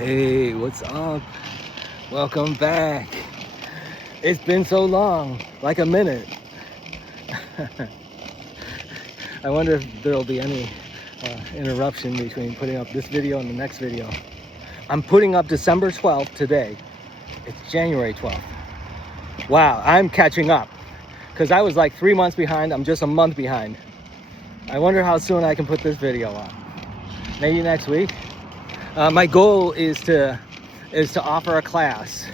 Hey, what's up? Welcome back. It's been so long, like a minute. I wonder if there'll be any interruption between putting up this video and the next video. I'm putting up December 12th today. It's January 12th. Wow, I'm catching up because I was like 3 months behind. I'm just a month behind. I wonder how soon I can put this video up. Maybe next week. My goal is to offer a class.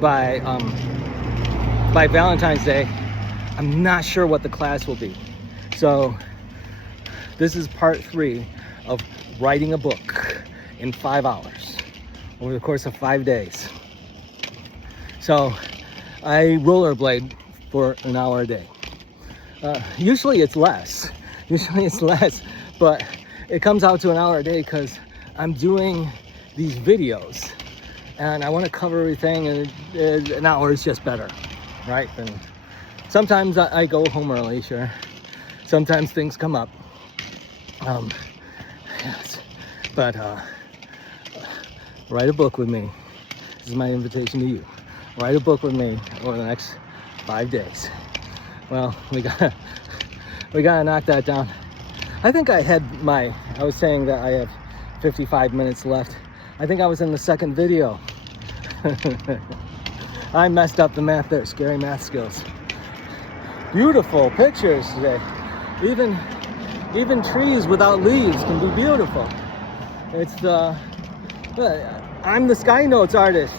By Valentine's Day. I'm not sure what the class will be. So this is part 3 of writing a book in 5 hours over the course of 5 days. So I rollerblade for an hour a day. Usually it's less, but it comes out to an hour a day because I'm doing these videos and I want to cover everything, and an hour is just better, right? And sometimes I go home early, sure. Sometimes things come up. Yes. But write a book with me. This is my invitation to you. Write a book with me over the next 5 days. Well, we gotta knock that down. I think I was saying that I have 55 minutes left. I think I was in the second video. I messed up the math there, scary math skills. Beautiful pictures today. Even trees without leaves can be beautiful. I'm the Sky Notes artist.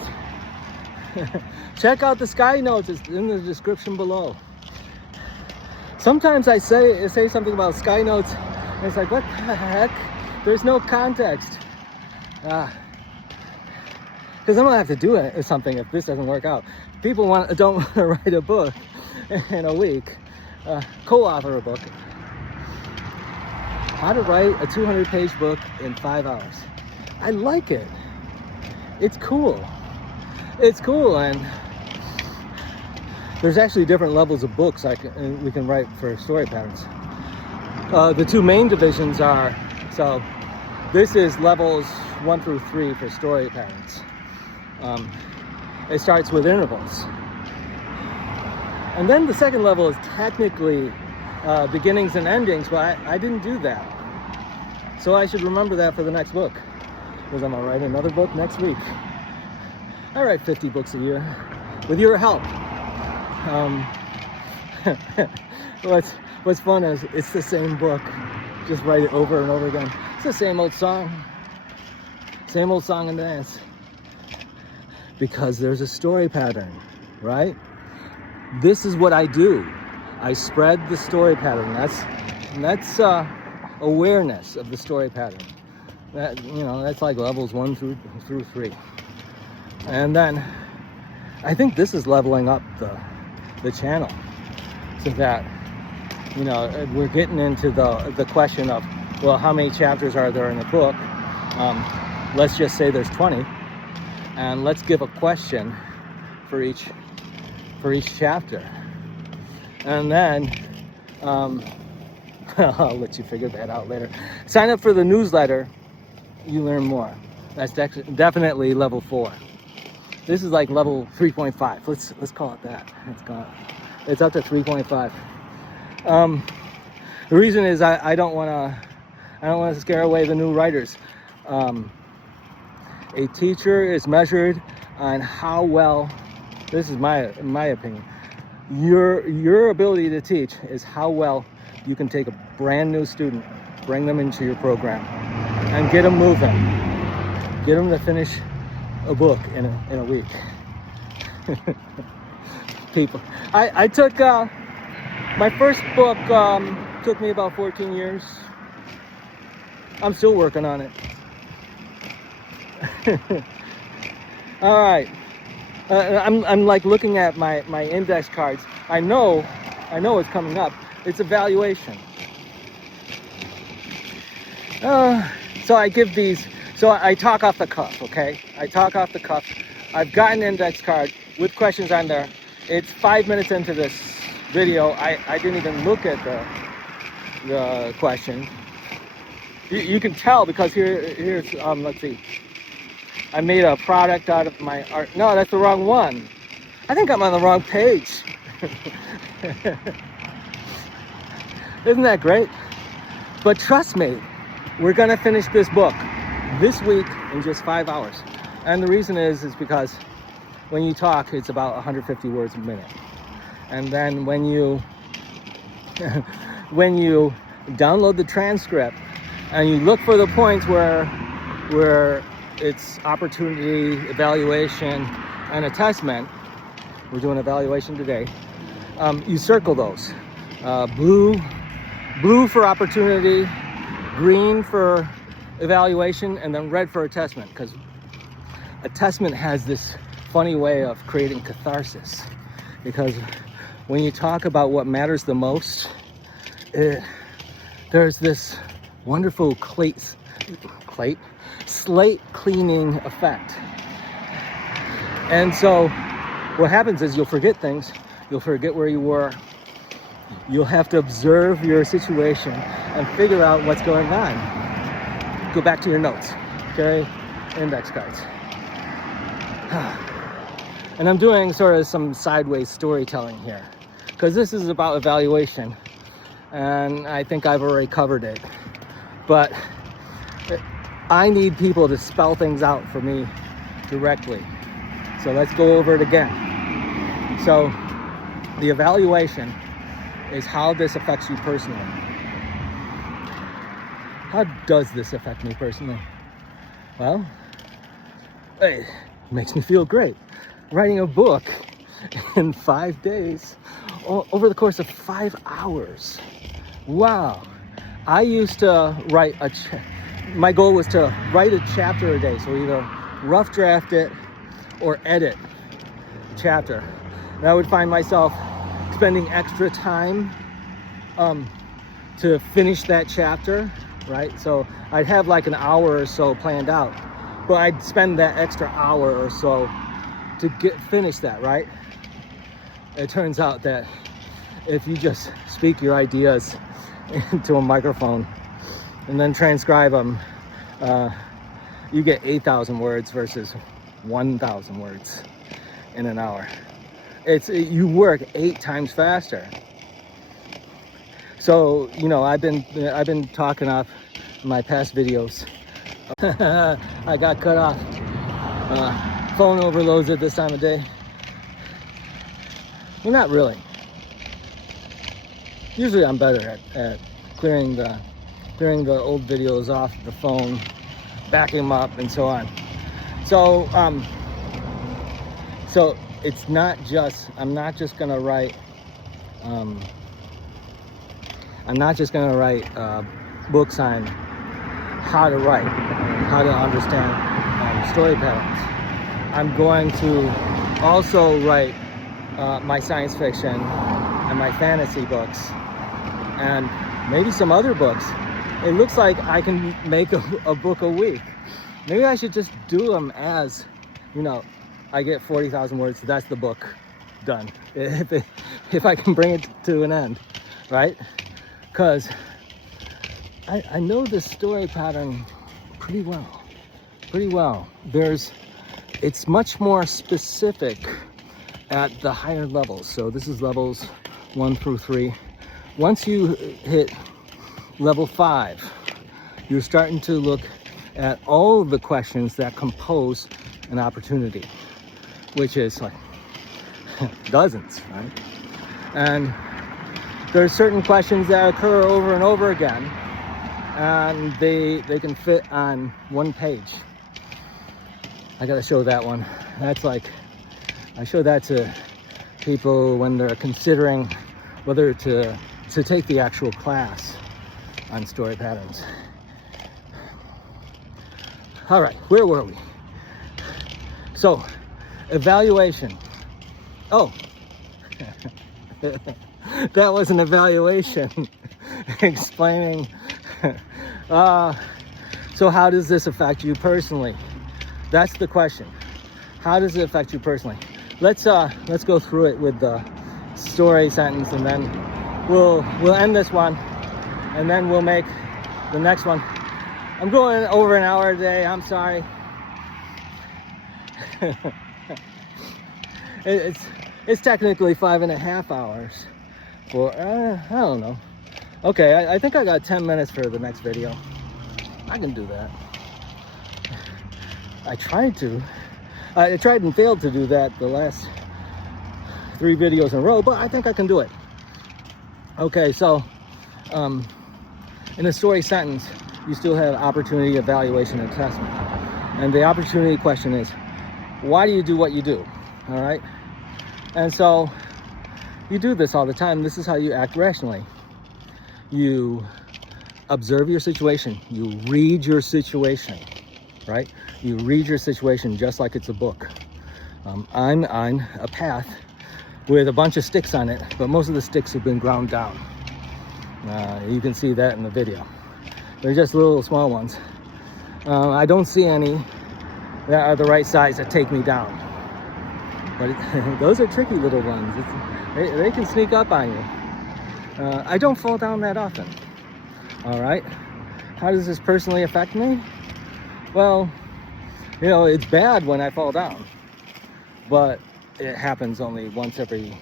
Check out the Sky Notes, it's in the description below. Sometimes I say something about Sky Notes, and it's like, what the heck? There's no context. Because I'm gonna have to do something if this doesn't work out. People don't want to write a book in a week, co-author a book. How to write a 200-page book in 5 hours. I like it. It's cool. And there's actually different levels of books we can write for story patterns. The two main divisions are, so this is levels 1 through 3 for story patterns. It starts with intervals. And then the second level is technically beginnings and endings, but I didn't do that. So I should remember that for the next book, because I'm gonna write another book next week. I write 50 books a year with your help. What's fun is it's the same book, just write it over and over again. It's the same old song and dance, because there's a story pattern, right? This is what I do. I spread the story pattern. That's awareness of the story pattern. That's like levels 1 through 3. And then I think this is leveling up the channel, so that we're getting into the question of, well, how many chapters are there in the book? Let's just say there's 20, and let's give a question for each chapter, and then I'll let you figure that out later. Sign up for the newsletter, you learn more. That's definitely level 4. This is like level 3.5. Let's call it that. It's up to 3.5. The reason is I don't want to scare away the new writers. A teacher is measured on how well, this is my opinion, your ability to teach is how well you can take a brand new student, bring them into your program, and get them moving. Get them to finish a book in a week. People, I took my first book took me about 14 years. I'm still working on it. All right. I'm like looking at my index cards. I know what's coming up. It's evaluation. So I give these. So I talk off the cuff. Okay. I talk off the cuff. I've got an index card with questions on there. It's 5 minutes into this video. I didn't even look at the question. You can tell because here's let's see. I made a product out of my art. No, that's the wrong one. I think I'm on the wrong page. Isn't that great? But trust me, we're gonna finish this book this week in just 5 hours. And the reason is because when you talk, it's about 150 words a minute. And then when you when you download the transcript and you look for the points where it's opportunity, evaluation, and attestment. We're doing evaluation today. You circle those. Blue for opportunity, green for evaluation, and then red for attestment, because attestment has this funny way of creating catharsis. Because when you talk about what matters the most, there's this wonderful slate cleaning effect. And so what happens is you'll forget things, you'll forget where you were, you'll have to observe your situation and figure out what's going on. Go back to your notes, carry index cards. And I'm doing sort of some sideways storytelling here, because this is about evaluation, and I think I've already covered it. But I need people to spell things out for me directly. So let's go over it again. So the evaluation is how this affects you personally. How does this affect me personally? Well, it makes me feel great. Writing a book in 5 days, over the course of 5 hours. Wow. I used to write my goal was to write a chapter a day. So either rough draft it or edit a chapter. And I would find myself spending extra time to finish that chapter, right? So I'd have like an hour or so planned out, but I'd spend that extra hour or so to finish that, right? It turns out that if you just speak your ideas into a microphone and then transcribe them, you get 8,000 words versus 1,000 words in an hour. You work 8 times faster. So, you know, I've been talking off my past videos. I got cut off. Phone overloads at this time of day. Well, not really. Usually I'm better at clearing the old videos off the phone, backing them up, and so on. So so it's not just, I'm not just gonna write books on how to write, how to understand story patterns. I'm going to also write my science fiction and my fantasy books, and maybe some other books. It looks like I can make a book a week. Maybe I should just do them as, you know, I get 40,000 words, that's the book done. If I can bring it to an end, right? Because I know the story pattern pretty well. It's much more specific at the higher levels. So this is levels 1 through 3. Once you hit level 5, you're starting to look at all of the questions that compose an opportunity, which is like dozens, right? And there's certain questions that occur over and over again, and they can fit on one page. I gotta show that one. That's like, I show that to people when they're considering whether to take the actual class on story patterns. All right, where were we? So, evaluation. Oh, that was an evaluation explaining. So how does this affect you personally? That's the question. How does it affect you personally? Let's go through it with the story sentence, and then we'll end this one, and then we'll make the next one. I'm going over an hour a day. I'm sorry. It's technically 5.5 hours for, I don't know. Okay, I think I got 10 minutes for the next video. I can do that. I tried and failed to do that the last 3 videos in a row, but I think I can do it. Okay, so in a story sentence, you still have opportunity, evaluation, and assessment. And the opportunity question is, why do you do what you do? All right? And so you do this all the time. This is how you act rationally. You observe your situation. You read your situation, right? You read your situation just like it's a book. I'm on a path with a bunch of sticks on it, but most of the sticks have been ground down. You can see that in the video. They're just little small ones. I don't see any that are the right size to take me down. But those are tricky little ones. They can sneak up on you. I don't fall down that often. All right. How does this personally affect me? Well, you know, it's bad when I fall down, but it happens only once every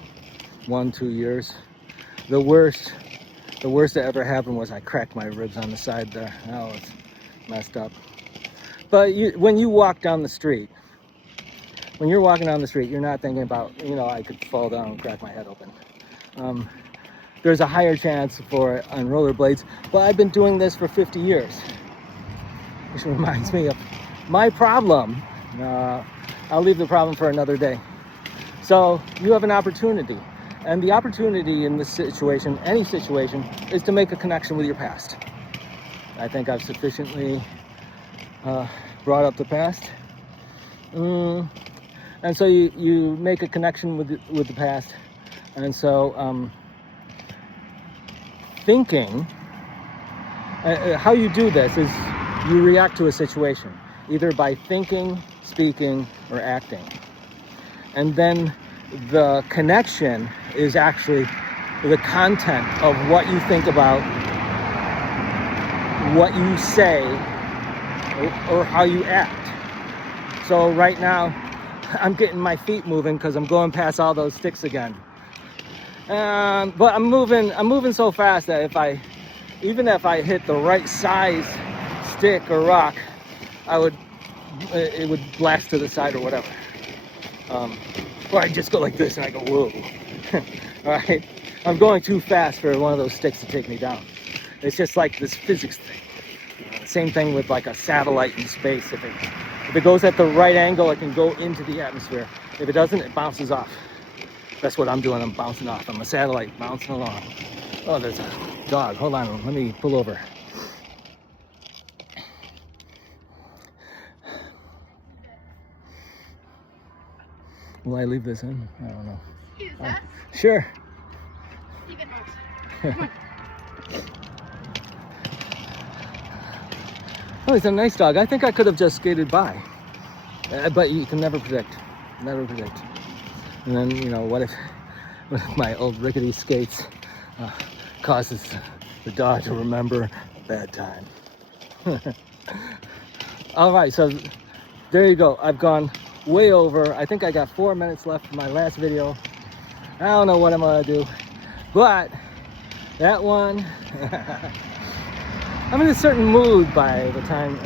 1-2 years. The worst that ever happened was I cracked my ribs on the side there. Oh, it's messed up. But when you walk down the street, when you're walking down the street, you're not thinking about, you know, I could fall down and crack my head open. There's a higher chance for it on rollerblades, but I've been doing this for 50 years. Which reminds me of my problem. I'll leave the problem for another day. So you have an opportunity. And the opportunity in this situation, any situation, is to make a connection with your past. I think I've sufficiently brought up the past. And so you make a connection with the past. And so thinking, how you do this is you react to a situation, either by thinking, speaking, or acting. And then the connection is actually the content of what you think about, what you say, or how you act. So right now, I'm getting my feet moving because I'm going past all those sticks again. But I'm moving so fast that even if I hit the right size stick or rock, it would blast to the side or whatever. Or I just go like this and I go, whoa. All right, I'm going too fast for one of those sticks to take me down. It's just like this physics thing. Same thing with like a satellite in space. If it goes at the right angle, it can go into the atmosphere. If it doesn't, it bounces off. That's what I'm doing. I'm bouncing off. I'm a satellite bouncing along. Oh, there's a dog. Hold on. Let me pull over. Will I leave this in? I don't know. Excuse us. Sure. Leave it out. Come on. Oh, he's a nice dog. I think I could have just skated by. But you can never predict. Never predict. And then, you know, what if my old rickety skates causes the dog to remember a bad time? All right, so there you go. I've gone way over. I think I got 4 minutes left for my last video. I don't know what I'm gonna do, but that one, I'm in a certain mood by the time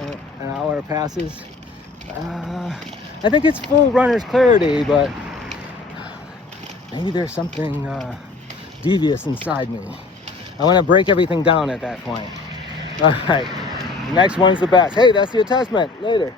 an hour passes. I think it's full runner's clarity, but maybe there's something devious inside me. I want to break everything down at that point. All right, the next one's the best. Hey, that's the attachment. Later.